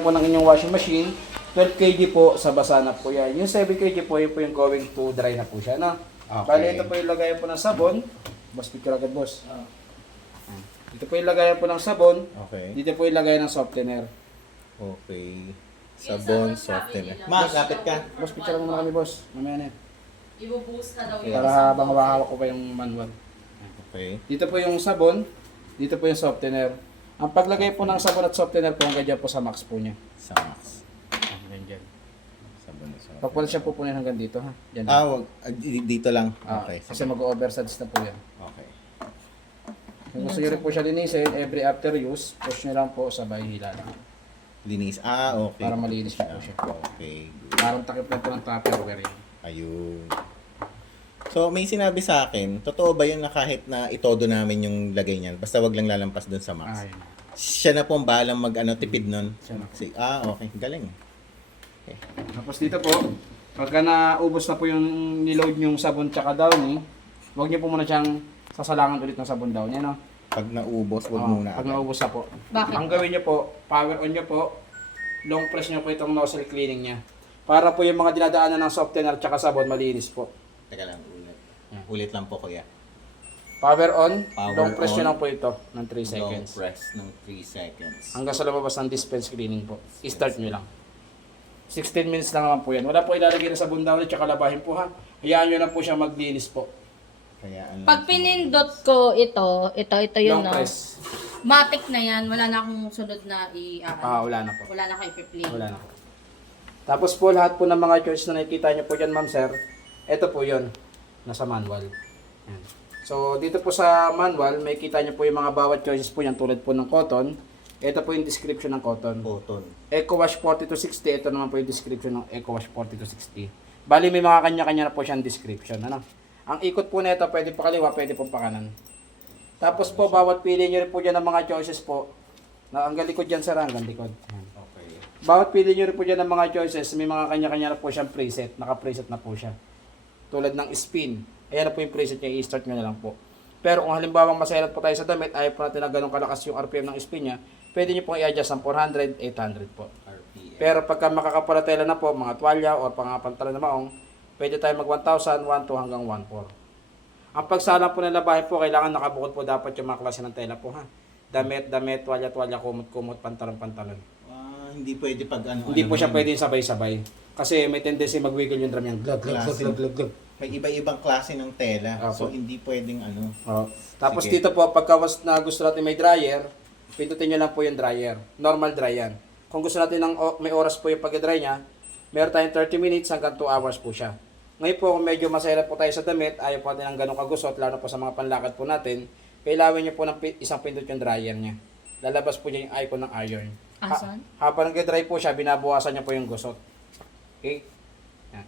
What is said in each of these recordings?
po ng inyong washing machine, 12 kg po sa basa na po yan. Yung 7 kg po, yun po yung going to dry na po siya, no? Okay. Bali, ito po yung lagayan po ng sabon. Boss, picture agad, boss. Ito po yung lagayan po ng sabon. Okay. Dito po yung lagayan ng softener. Okay. Sabon, softener. Ma, kapit ka. Boss, picture lang muna kami, boss. Mamaya na yan. Ibu-boost na daw Okay. yung Para sabon. habang hawak ko pa yung manual. Okay. Dito po yung sabon. Dito po yung softener. Ang paglagay po ng sabon at softener po, hanggang dyan po sa max po niya. Sa max. Hanggang dyan. Sabon na softener. Pag wala siya pupunin hanggang dito, ha? Dyan. Wag. Dito lang. Ah, Okay. kasi mag-oversize na po yan. Okay. Kung gusto nyo rin po siya linisin, every after use, push nyo lang po sabay hila lang. Linis. Okay. Para malinis na po siya. Okay. Parang takip lang po ng Tupperware yan. Ayun. So, may sinabi sa akin, totoo ba yun na kahit na itodo namin yung lagay niyan, basta wag lang lalampas dun sa max? Ayun. Siya na po ang bahalang tipid nun. Siya na. Okay. Galing. Tapos dito po, pagka naubos na po yung niload yung sabon tsaka downy, huwag nyo po muna siyang sasalangan ulit ng sabon downy, no? Pag naubos, wag Oo, muna. Pag agad. naubos na po. Bakit? Ang gawin nyo po, power on nyo po, long press nyo po itong nozzle cleaning niya. Para po yung mga dinadaanan ng softener tsaka sabon, malinis po. Teka lang, ulit. Ulit lang po, kuya. Power on, Power long press nyo on. lang po ito ng 3 seconds. Long press ng 3 seconds. Hanggang sa lumabas ng dispense cleaning po. I-start nyo lang. 16 minutes lang naman po yan. Wala po ilalagay na sabon daw at saka labahin po, ha. Hayaan nyo lang po siya maglinis po. Kaya Pag pinindot ko ito yun, Long no? press. Matic na yan. Wala na akong sunod na Wala na po. Wala na akong ipi-play. Wala na po. Tapos po lahat po ng mga choice na nakikita nyo po dyan, ma'am sir, ito po yun. Nasa manual. Yan. So, dito po sa manual, may kita nyo po yung mga bawat choices po yan tulad po ng cotton. Ito po yung description ng cotton. Cotton. EcoWash 40-60, ito naman po yung description ng EcoWash 40-60. Bali, may mga kanya-kanya na po siyang description. Ano? Ang ikot po na ito, pwede pa kaliwa, pwede po pa kanan. Tapos po, bawat pili nyo rin po dyan ng mga choices po. Hanggang likod dyan, sir, hanggang likod. Yan. Okay. Bawat pili nyo rin po dyan ng mga choices, may mga kanya-kanya na po siyang preset. Naka-preset na po siya. Tulad ng spin. Ayan na po yung preset niya, i-start nyo na lang po. Pero kung halimbawa maselat po tayo sa damit, ayaw po natin na ganun kalakas yung RPM ng spin niya, pwede nyo pong i-adjust ng 400, 800 po. RPM. Pero pagka makakapalatela na po, mga tuwalya o pangapantalan na maong, pwede tayo mag 1,000, 1,2 hanggang 1,4. Ang pagsalang po ng labahe po, kailangan nakabukod po dapat yung mga klase ng tela po, ha. Damit, tuwalya, kumot, pantalon. Hindi pwede pag Hindi po siya pwede sabay-sabay. Kasi may tendency mag-wiggle yung drum yan. Glug. May iba-ibang klase ng tela. Opo. So, hindi pwedeng Oh. Tapos Sige. dito po, pagka na gusto natin may dryer, pindutin nyo lang po yung dryer. Normal dry yan. Kung gusto natin may oras po yung pag-dry niya, meron tayong 30 minutes hanggang 2 hours po siya. Ngayon po, kung medyo masaya po tayo sa damit, ayaw po natin ng ganong kagusot, lalo po sa mga panlakad po natin, kailangan nyo po ng isang pindot yung dryer niya. Lalabas po niya yung icon ng iron. Asan? Habang nag-dry po siya, binabawasan niya po yung gusot. Okay? Yan.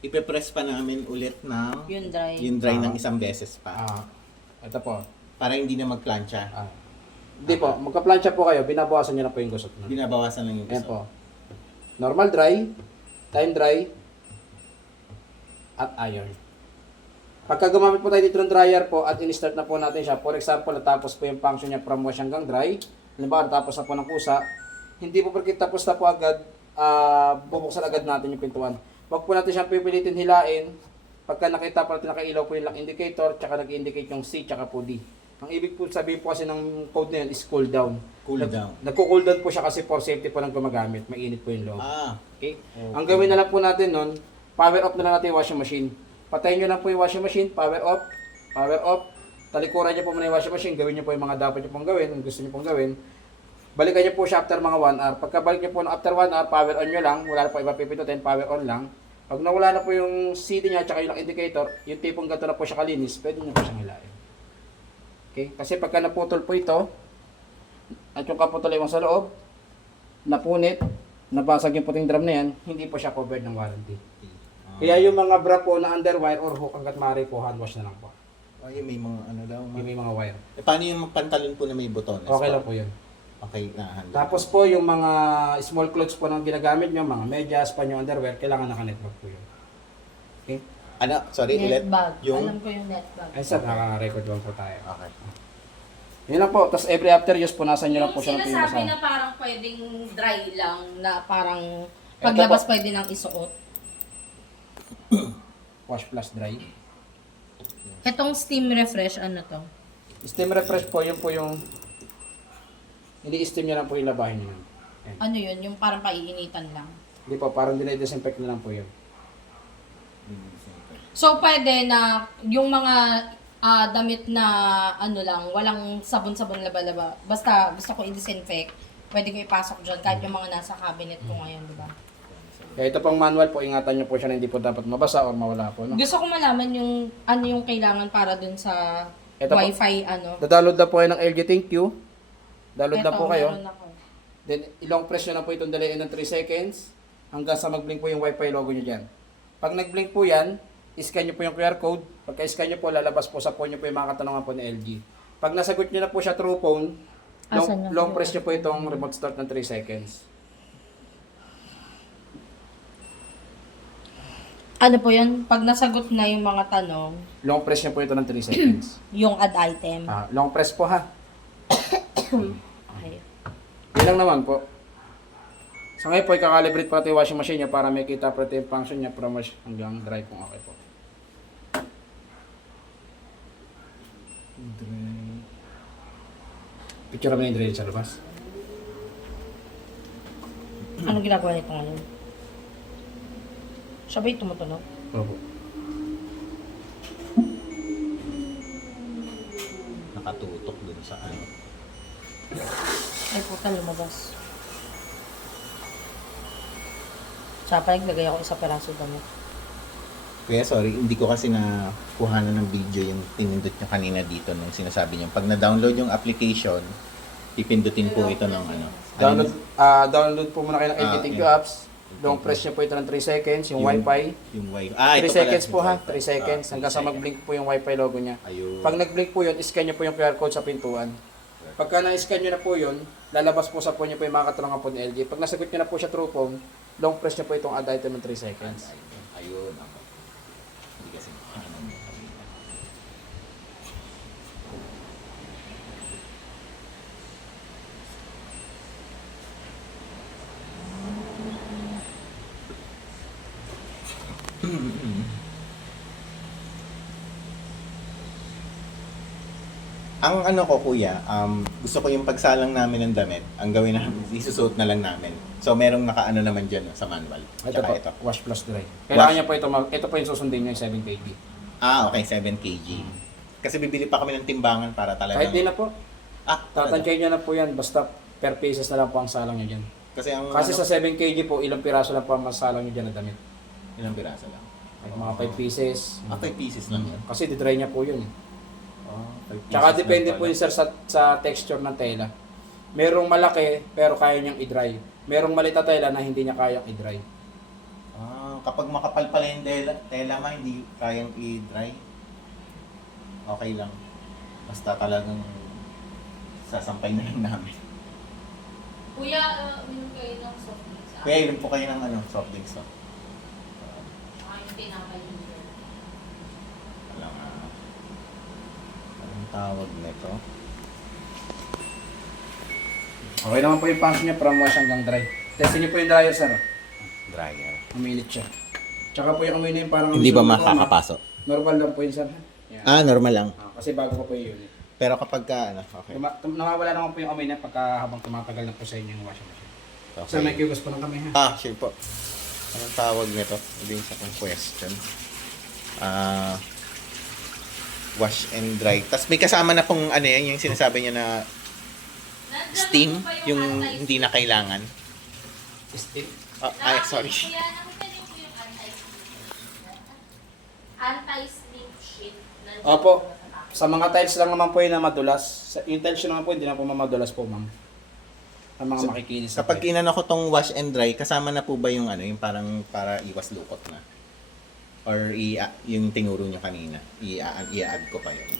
ipe-press pa namin ulit ng Yung dry. ng isang beses pa. Ito po. Para hindi na magplancha. Hindi po, magka-plancha po kayo, binabawasan niyo na po yung gusot. No? Binabawasan lang yung Ayan gusto. po. Normal dry, time dry, at iron. Pagka gumamit po tayo dito ng dryer po at in-start na po natin siya, for example, natapos po yung function niya from wash hanggang dry, halimbawa natapos na po ng kusa, hindi po porque tapos na po agad, bubuksan agad natin yung pintuan. Huwag po natin siyang pipilitin hilain. Pagka nakita po natin nakailaw po yung lock indicator, tsaka nag-indicate yung C, tsaka po D. Ang ibig po sabihin po kasi ng code na yun is cool down. Cool down. Nagko-cool down po siya kasi for safety po ng gumagamit. Mainit po yung loob. Okay? Okay. Ang gawin na lang po natin nun, power off na lang natin yung washing machine. Patayin nyo lang po yung washing machine, power off, talikuran nyo po muna yung washing machine, gawin nyo po yung mga dapat nyo pong gawin, yung gusto nyo pong gawin. Balikan nyo po siya after mga 1 hour. Pagkabalik nyo po after 1 hour, power on nyo lang, wala na po iba pipindutin, power on lang. Pag nawala na po yung CD niya, tsaka yung lock indicator, yung tipong gato na po siya kalinis, pwede nyo po siyang hilain. Okay? Kasi pagka naputol po ito, at yung kaputol yung sa loob, napunit, nabasag yung puting drum na yan, hindi po siya covered ng warranty. Kaya yung mga bra po na underwire or hook hanggat maaari po, hand wash na lang po. Ay, may mga ano daw. Yung may mga wire. Paano yung pantalon po na may butones? Okay lang po yun. Okay na handle. Tapos po yung mga small clothes po na ginagamit nyo, mga medyas, panyo underwear, kailangan naka-netbag po yun. Okay? Ano? Sorry, ulit? Net bag. Yung... Alam ko yung net bag. Ay sir, naka-record lang po tayo. Okay. Yun lang po. Tapos every after use, punasan nyo lang Yung po siya ng sinasabi pinusan. na parang pwedeng dry lang, na parang Ito paglabas po. pwede nang isuot. Wash plus dry. Itong steam refresh, ano to? Steam refresh po, yun po yung ini-steam nyo lang po yung labahin nyo. Ayan. Ano yun? Yung parang paiinitan lang. Hindi po, parang dinay-disinfect na lang po yun. So, pwede na yung mga damit na ano lang, walang sabon-sabon laba-laba. Basta gusto ko i-disinfect, pwede ko ipasok dyan kahit yung mga nasa cabinet ko ngayon, di ba? Kaya ito pong manual po, ingatan nyo po siya na hindi po dapat mabasa o mawala po. No? Gusto ko malaman yung ano yung kailangan para dun sa Ito po. wifi ano. Dadaload na po kayo ng LG Thank You. Download na Eto, po kayo. meron ako. Then, ilong press nyo na po itong dalayan ng 3 seconds hanggang sa mag-blink po yung Wi-Fi logo nyo dyan. Pag nag-blink po yan, iscan nyo po yung QR code. Pagka-scan nyo po, lalabas po sa phone nyo po yung mga katanungan po ni LG. Pag nasagot nyo na po siya through phone, Asan na? long press nyo po itong remote start ng 3 seconds. Ano po yun? Pag nasagot na yung mga tanong, Long press nyo po ito ng 3 seconds. yung add item. Long press po ha. Okay. Yun lang naman po. So ngayon po, ikakalibrate po natin yung washing machine niya para may kita po natin yung function niya from wash hanggang dry kung okay po. Picture mo na yung drain sa labas. Anong ginagawa nito ngayon? Siya ba'y tumutunog? Opo. Nakatutok dun sa ano. Ay puta, lumabas. Sa naglagay ako isa peraso damit. Kuya, sorry, hindi ko kasi na kuhanan ng video yung pinindot nyo kanina dito nung sinasabi nyo. Pag na-download yung application, pipindutin po ito ng ano. Download po muna kayo ng LG Thank You apps. Long press nyo po ito ng 3 seconds, yung Wi-Fi. Yung Wi-Fi. 3 ito pala, seconds po yung ha, Wi-Fi. 3 seconds. 3 Hanggang sa seconds. mag-blink po yung Wi-Fi logo niya. Ayun. Pag nag-blink po yun, scan nyo po yung QR code sa pintuan. Pagka na-scan nyo na po yun, lalabas po sa phone nyo po yung mga katanungan po ni LG. Pag nasagot nyo na po siya through phone, long press nyo po itong add item ng 3 seconds. Ayun. Ako. Hindi kasi ano mo kanina. Ang ano ko kuya, gusto ko yung pagsalang namin ng damit, ang gawin namin, isusuot na lang namin. So merong nakaano naman dyan no, sa manual. Ito po, Tsaka ito. wash plus dry. Kailangan nyo po ito po yung susundin nyo yung 7 kg. Ah, okay, 7 kg. Kasi bibili pa kami ng timbangan para talaga. Kahit di na po, Ah, talaga. tatansyahin nyo na po yan, basta per pieces na lang po ang salang nyo dyan. Kasi ang Kasi ano, sa 7 kg po, ilang piraso lang po ang masalang nyo dyan na damit. ilang piraso lang. Like mga 5 pieces. Ah, 5 pieces lang yun. Kasi di-dry niya po yun. Ah, 5 pieces Tsaka lang depende po pala. yun sir sa texture ng tela. Merong malaki pero kaya niyang i-dry. Merong maliit na tela na hindi niya kayang i-dry. Ah, kapag makapal pala yung tela ma, hindi kayang i-dry. Okay lang. Basta talagang sasampay na lang namin. Kuya, uminom kayo ng soft drinks. Kaya ilan po kayo ng ano, soft drinks to? Yung tinapay nyo. Walang anong tawag nito? Okay naman po yung function niya from wash hanggang dry. Testin niyo po yung dryer sir. Dryer. Uminit siya. Tsaka po yung amoy na yung parang... Hindi ba sunog po, makakapasok? Normal lang po yun sir. Yan. Ah, normal lang. Kasi bago pa po yung unit. Pero kapag ka, ano, okay. Nawawala naman po yung amoy na pagka habang tumatagal na po sa inyo yung washing machine. Okay. Sir, may kiyugos po lang kami ha. Ah, sure po. Anong tawag nito? Hindi sa kong question. Wash and dry. Tapos may kasama na pong ano yan, yung sinasabi niya na steam, yung hindi na kailangan. Steam. Ah, ay, sorry. Kuya, nakita niyo po yung anti-slip sheet. Opo. Sa mga tiles lang naman po yun na madulas. Yung tiles yun naman po, hindi na po mamadulas po ma'am. Ang mga makikinis. Kapag inano ko tong wash and dry, kasama na po ba yung ano, yung parang para iwas lukot na? Or yung tinuro nyo kanina, i-add ko pa yun?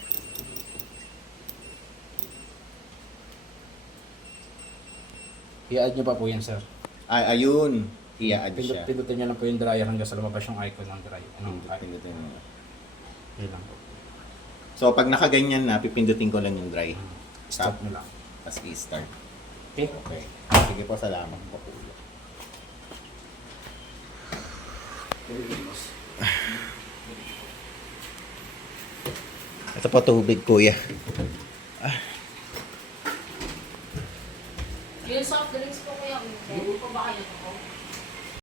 I-add nyo pa po yan sir. Ay, ayun. I-add siya. Pindutin nyo lang po yung dryer hanggang sa lumabas yung icon ng dry. Pindutin mo. Yun lang po. So, pag nakaganyan na, pipindutin ko lang yung dry. Stop mo lang. Tapos i-start. Okay? Okay. Sige po, salamat po kuya. Ito po tubig kuya. Yung soft drinks po kuya, pwede po ba kayo po?